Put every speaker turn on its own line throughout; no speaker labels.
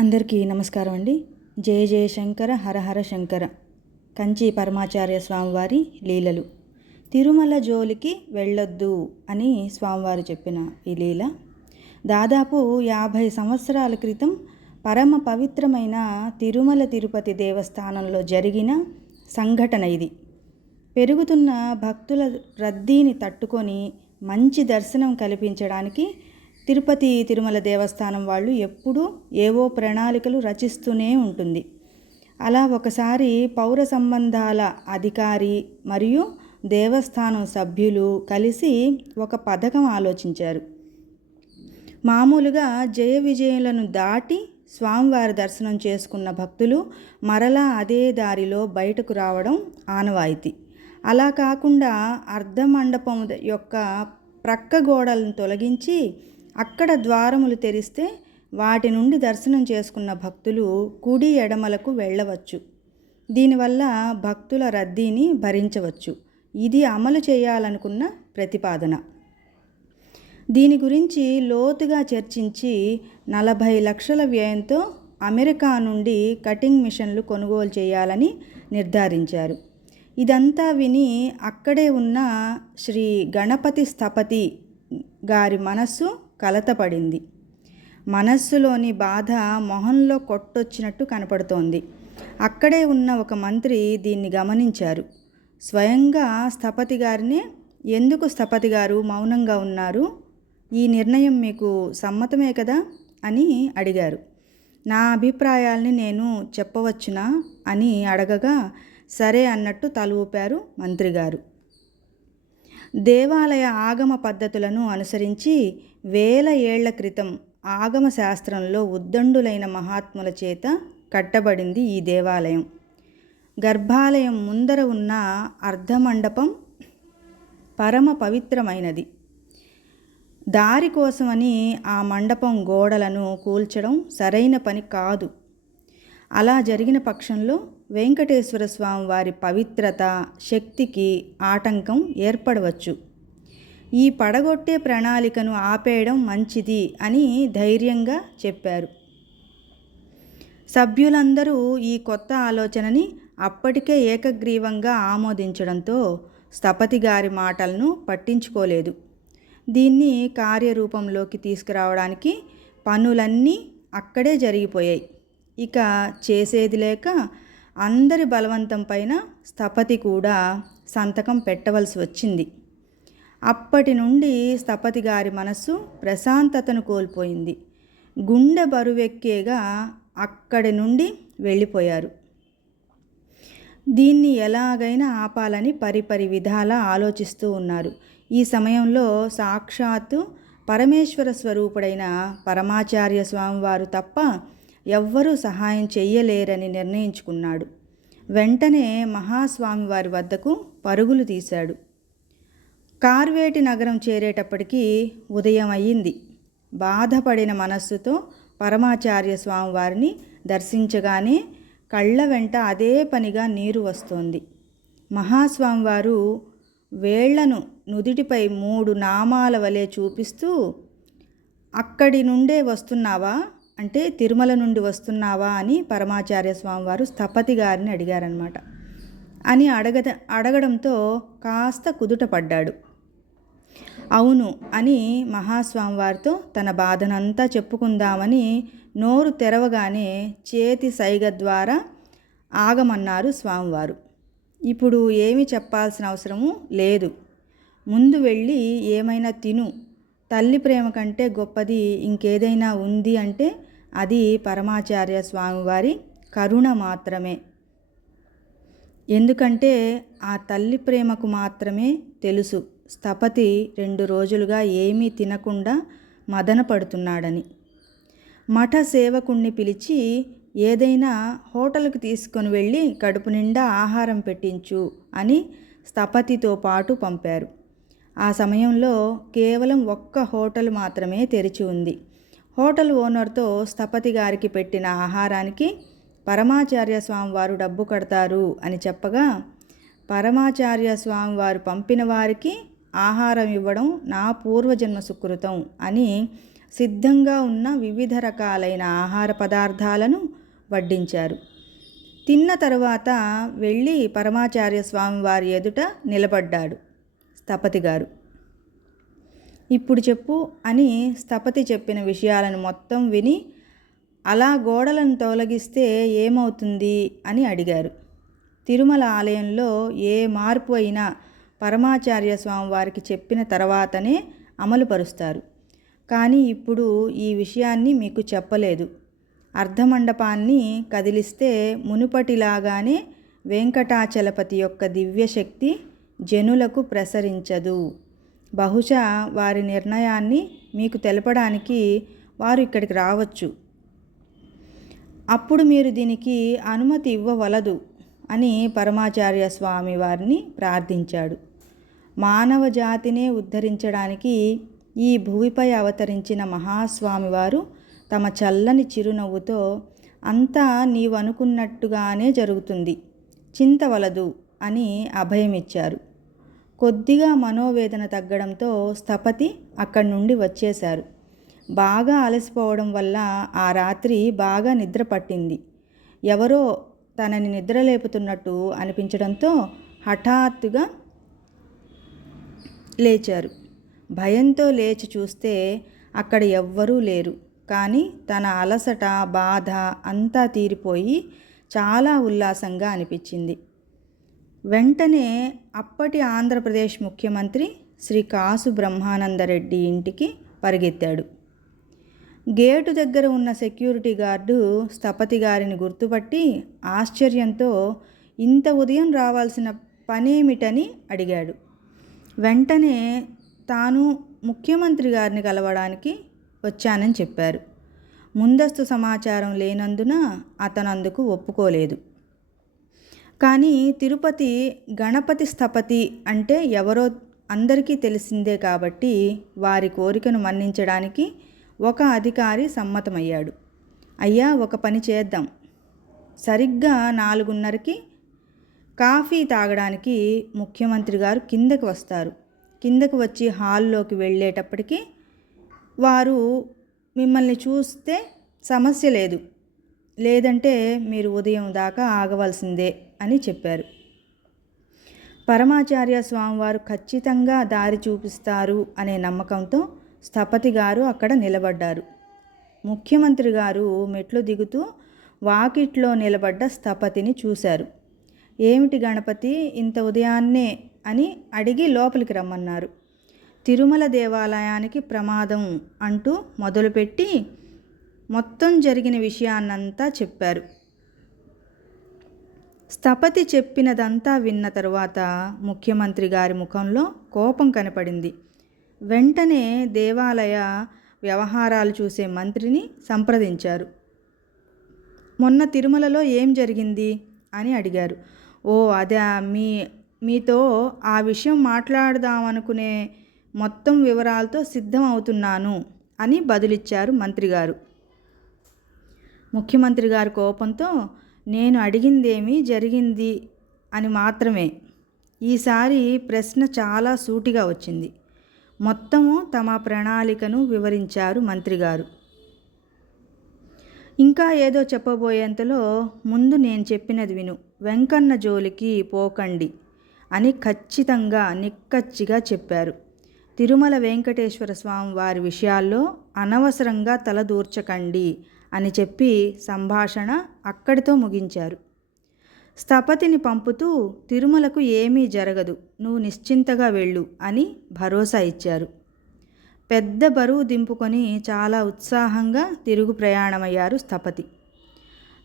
అందరికీ నమస్కారం అండి. జయ జయ శంకర హరహర శంకర. కంచి పరమాచార్య స్వామివారి లీలలు. తిరుమల జోలికి వెళ్ళొద్దు అని స్వామివారు చెప్పిన ఈ లీల దాదాపు యాభై సంవత్సరాల క్రితం పరమ పవిత్రమైన తిరుమల తిరుపతి దేవస్థానంలో జరిగిన సంఘటన ఇది. పెరుగుతున్న భక్తుల రద్దీని తట్టుకొని మంచి దర్శనం కల్పించడానికి తిరుపతి తిరుమల దేవస్థానం వాళ్ళు ఎప్పుడూ ఏవో ప్రణాళికలు రచిస్తూనే ఉంటుంది. అలా ఒకసారి పౌర సంబంధాల అధికారి మరియు దేవస్థానం సభ్యులు కలిసి ఒక పథకం ఆలోచించారు. మామూలుగా జయ విజయులను దాటి స్వామివారి దర్శనం చేసుకున్న భక్తులు మరలా అదే దారిలో బయటకు రావడం ఆనవాయితీ. అలా కాకుండా అర్ధమండపం యొక్క ప్రక్క గోడలను తొలగించి అక్కడ ద్వారములు తెరిస్తే వాటి నుండి దర్శనం చేసుకున్న భక్తులు కుడి ఎడమలకు వెళ్ళవచ్చు. దీనివల్ల భక్తుల రద్దీని భరించవచ్చు. ఇది అమలు చేయాలనుకున్న ప్రతిపాదన. దీని గురించి లోతుగా చర్చించి నలభై లక్షల వ్యయంతో అమెరికా నుండి కటింగ్ మిషన్లు కొనుగోలు చేయాలని నిర్ధారించారు. ఇదంతా విని అక్కడే ఉన్న శ్రీ గణపతి స్థపతి గారి మనస్సు కలతపడింది. మనస్సులోని బాధ మొహంలో కొట్టొచ్చినట్టు కనపడుతోంది. అక్కడే ఉన్న ఒక మంత్రి దీన్ని గమనించారు. స్వయంగా స్థపతి గారిని ఎందుకు స్థపతి గారు మౌనంగా ఉన్నారు? ఈ నిర్ణయం మీకు సమ్మతమే కదా? అని అడిగారు. నా అభిప్రాయాల్ని నేను చెప్పవచ్చునా? అని అడగగా సరే అన్నట్టు తల ఊపారు మంత్రి గారు. దేవాలయ ఆగమ పద్ధతులను అనుసరించి వేల ఏళ్ళ క్రితం ఆగమ శాస్త్రంలో ఉద్దండులైన మహాత్ముల చేత కట్టబడింది ఈ దేవాలయం. గర్భాలయం ముందర ఉన్న అర్ధమండపం పరమ పవిత్రమైనది. దారి కోసమని ఆ మండపం గోడలను కూల్చడం సరైన పని కాదు. అలా జరిగిన పక్షంలో వెంకటేశ్వర స్వామి వారి పవిత్రత శక్తికి ఆటంకం ఏర్పడవచ్చు. ఈ పడగొట్టే ప్రణాళికను ఆపేయడం మంచిది అని ధైర్యంగా చెప్పారు. సభ్యులందరూ ఈ కొత్త ఆలోచనని అప్పటికే ఏకగ్రీవంగా ఆమోదించడంతో స్థపతి గారి మాటలను పట్టించుకోలేదు. దీన్ని కార్యరూపంలోకి తీసుకురావడానికి పనులన్నీ అక్కడే జరిగిపోయాయి. ఇక చేసేది లేక అందరి బలవంతం పైన స్థపతి కూడా సంతకం పెట్టవలసి వచ్చింది. అప్పటి నుండి స్థపతి గారి మనస్సు ప్రశాంతతను కోల్పోయింది. గుండె బరువెక్కేగా అక్కడి నుండి వెళ్ళిపోయారు. దీన్ని ఎలాగైనా ఆపాలని పరిపరి విధాల ఆలోచిస్తూ ఉన్నారు. ఈ సమయంలో సాక్షాత్తు పరమేశ్వర స్వరూపుడైన పరమాచార్య స్వామివారు తప్ప ఎవ్వరూ సహాయం చెయ్యలేరని నిర్ణయించుకున్నాడు. వెంటనే మహాస్వామి వారి వద్దకు పరుగులు తీశాడు. కార్వేటి నగరం చేరేటప్పటికీ ఉదయం అయ్యింది. బాధపడిన మనస్సుతో పరమాచార్య స్వామి వారిని దర్శించగానే కళ్ళ వెంట అదే పనిగా నీరు వస్తోంది. మహాస్వామివారు వేళ్ళను నుదిటిపై మూడు నామాల వలె చూపిస్తూ అక్కడి నుండే వస్తున్నావా? అంటే తిరుమల నుండి వస్తున్నావా అని పరమాచార్య స్వామివారు స్థపతి గారిని అడిగారనమాట అని అడగద అడగడంతో కాస్త కుదుట పడ్డాడు. అవును అని మహాస్వామివారితో తన బాధనంతా చెప్పుకుందామని నోరు తెరవగానే చేతి సైగ ద్వారా ఆగమన్నారు స్వామివారు. ఇప్పుడు ఏమి చెప్పాల్సిన అవసరము లేదు. ముందు వెళ్ళి ఏమైనా తిను. తల్లి ప్రేమ కంటే గొప్పది ఇంకేదైనా ఉంది అంటే అది పరమాచార్య స్వామివారి కరుణ మాత్రమే. ఎందుకంటే ఆ తల్లి ప్రేమకు మాత్రమే తెలుసు. స్థపతి రెండు రోజులుగా ఏమీ తినకుండా మదన పడుతున్నాడని. మఠ సేవకుణ్ణి పిలిచి ఏదైనా హోటల్కి తీసుకొని వెళ్ళి కడుపు నిండా ఆహారం పెట్టించు అని స్థపతితో పాటు పంపారు. ఆ సమయంలో కేవలం ఒక్క హోటల్ మాత్రమే తెరిచి ఉంది. హోటల్ ఓనర్తో స్థపతి గారికి పెట్టిన ఆహారానికి పరమాచార్య స్వామివారు డబ్బు కడతారు అని చెప్పగా పరమాచార్య స్వామివారు పంపిన వారికి ఆహారం ఇవ్వడం నా పూర్వజన్మ సుకృతం అని సిద్ధంగా ఉన్న వివిధ రకాలైన ఆహార పదార్థాలను వడ్డించారు. తిన్న తరువాత వెళ్ళి పరమాచార్య స్వామి వారి ఎదుట నిలబడ్డాడు స్థపతి గారు. ఇప్పుడు చెప్పు అని స్థపతి చెప్పిన విషయాలను మొత్తం విని అలా గోడలను తొలగిస్తే ఏమవుతుంది అని అడిగారు. తిరుమల ఆలయంలో ఏ మార్పు అయినా పరమాచార్య స్వామి వారికి చెప్పిన తర్వాతనే అమలుపరుస్తారు. కానీ ఇప్పుడు ఈ విషయాన్ని మీకు చెప్పలేదు. అర్ధమండపాన్ని కదిలిస్తే మునుపటిలాగానే వెంకటాచలపతి యొక్క దివ్యశక్తి జనులకు ప్రసరించదు. బహుశా వారి నిర్ణయాన్ని మీకు తెలపడానికి వారు ఇక్కడికి రావచ్చు. అప్పుడు మీరు దీనికి అనుమతి ఇవ్వవలదు అని పరమాచార్య స్వామి వారిని ప్రార్థించాడు. మానవ జాతినే ఉద్ధరించడానికి ఈ భూమిపై అవతరించిన మహాస్వామివారు తమ చల్లని చిరునవ్వుతో అంతా నీవనుకున్నట్టుగానే జరుగుతుంది. చింతవలదు అని అభయమిచ్చారు. కొద్దిగా మనోవేదన తగ్గడంతో స్థపతి అక్కడి నుండి వచ్చేశారు. బాగా అలసిపోవడం వల్ల ఆ రాత్రి బాగా నిద్ర పట్టింది. ఎవరో తనని నిద్రలేపుతున్నట్టు అనిపించడంతో హఠాత్తుగా లేచారు. భయంతో లేచి చూస్తే అక్కడ ఎవ్వరూ లేరు. కానీ తన అలసట బాధ అంతా తీరిపోయి చాలా ఉల్లాసంగా అనిపించింది. వెంటనే అప్పటి ఆంధ్రప్రదేశ్ ముఖ్యమంత్రి శ్రీ కాసు బ్రహ్మానందరెడ్డి ఇంటికి పరిగెత్తాడు. గేటు దగ్గర ఉన్న సెక్యూరిటీ గార్డు స్థపతి గారిని గుర్తుపట్టి ఆశ్చర్యంతో ఇంత ఉదయం రావాల్సిన పనేమిటని? అడిగాడు. వెంటనే తాను ముఖ్యమంత్రి గారిని కలవడానికి వచ్చానని చెప్పారు. ముందస్తు సమాచారం లేనందున అతను అందుకు ఒప్పుకోలేదు. కానీ తిరుపతి గణపతి స్థపతి అంటే ఎవరో అందరికీ తెలిసిందే కాబట్టి వారి కోరికను మన్నించడానికి ఒక అధికారి సమ్మతమయ్యాడు. అయ్యా ఒక పని చేద్దాం. సరిగ్గా నాలుగున్నరకి కాఫీ తాగడానికి ముఖ్యమంత్రి గారు కిందకు వస్తారు. కిందకు వచ్చి హాల్లోకి వెళ్ళేటప్పటికి వారు మిమ్మల్ని చూస్తే సమస్య లేదు. లేదంటే మీరు ఉదయం దాకా ఆగవలసిందే. అని చెప్పారు. పరమాచార్య స్వామివారు ఖచ్చితంగా దారి చూపిస్తారు అనే నమ్మకంతో స్థపతి గారు అక్కడ నిలబడ్డారు. ముఖ్యమంత్రి గారు మెట్లు దిగుతూ వాకిట్లో నిలబడ్డ స్థపతిని చూశారు. ఏమిటి గణపతి ఇంత ఉదయాన్నే అని అడిగి లోపలికి రమ్మన్నారు. తిరుమల దేవాలయానికి ప్రమాదం అంటూ మొదలుపెట్టి మొత్తం జరిగిన విషయాన్నంతా చెప్పారు. స్థపతి చెప్పినదంతా విన్న తరువాత ముఖ్యమంత్రి గారి ముఖంలో కోపం కనపడింది. వెంటనే దేవాలయ వ్యవహారాలు చూసే మంత్రిని సంప్రదించారు. మొన్న తిరుమలలో ఏం జరిగింది? అని అడిగారు. ఓ అదే మీ మీతో ఆ విషయం మాట్లాడదామనుకునే మొత్తం వివరాలతో సిద్ధం అవుతున్నాను అని బదులిచ్చారు మంత్రిగారు. ముఖ్యమంత్రి గారి కోపంతో నేను అడిగిందేమి జరిగింది అని మాత్రమే. ఈసారి ప్రశ్న చాలా సూటిగా వచ్చింది. మొత్తము తమ ప్రణాళికను వివరించారు మంత్రిగారు. ఇంకా ఏదో చెప్పబోయేంతలో ముందు నేను చెప్పినది విను. వెంకన్న జోలికి పోకండి అని ఖచ్చితంగా నిక్కచ్చిగా చెప్పారు. తిరుమల వెంకటేశ్వర స్వామి వారి విషయాల్లో అనవసరంగా తలదూర్చకండి అని చెప్పి సంభాషణ అక్కడితో ముగించారు. స్థపతిని పంపుతూ తిరుమలకు ఏమీ జరగదు నువ్వు నిశ్చింతగా వెళ్ళు అని భరోసా ఇచ్చారు. పెద్ద బరువు దింపుకొని చాలా ఉత్సాహంగా తిరుగు ప్రయాణమయ్యారు స్థపతి.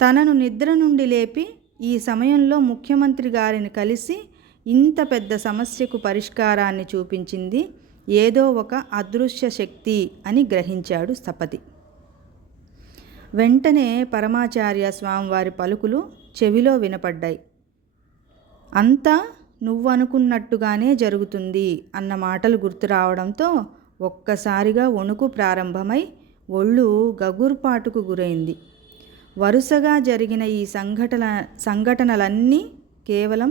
తనను నిద్ర నుండి లేపి ఈ సమయంలో ముఖ్యమంత్రి గారిని కలిసి ఇంత పెద్ద సమస్యకు పరిష్కారాన్ని చూపించింది ఏదో ఒక అదృశ్య శక్తి అని గ్రహించాడు స్థపతి. వెంటనే పరమాచార్య స్వామివారి పలుకులు చెవిలో వినపడ్డాయి. అంతా నువ్వు అనుకున్నట్టుగానే జరుగుతుంది అన్న మాటలు గుర్తు రావడంతో ఒక్కసారిగా వణుకు ప్రారంభమై ఒళ్ళు గగుర్పాటుకు గురైంది. వరుసగా జరిగిన ఈ సంఘటన సంఘటనలన్నీ కేవలం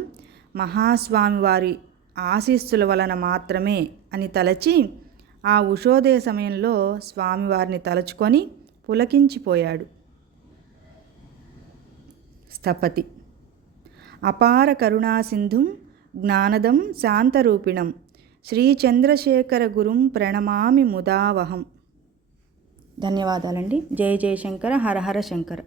మహాస్వామివారి ఆశీస్సుల వలన మాత్రమే అని తలచి ఆ ఉషోదయ సమయంలో స్వామివారిని తలుచుకొని పులకించిపోయాడు. స్థపతి. అపార కరుణాసింధుం జ్ఞానదం శాంతరూపిణం. శ్రీచంద్రశేఖర గురుం ప్రణమామి ముదావహం. ధన్యవాదాలండి. జయ జయశంకర హర హర శంకర.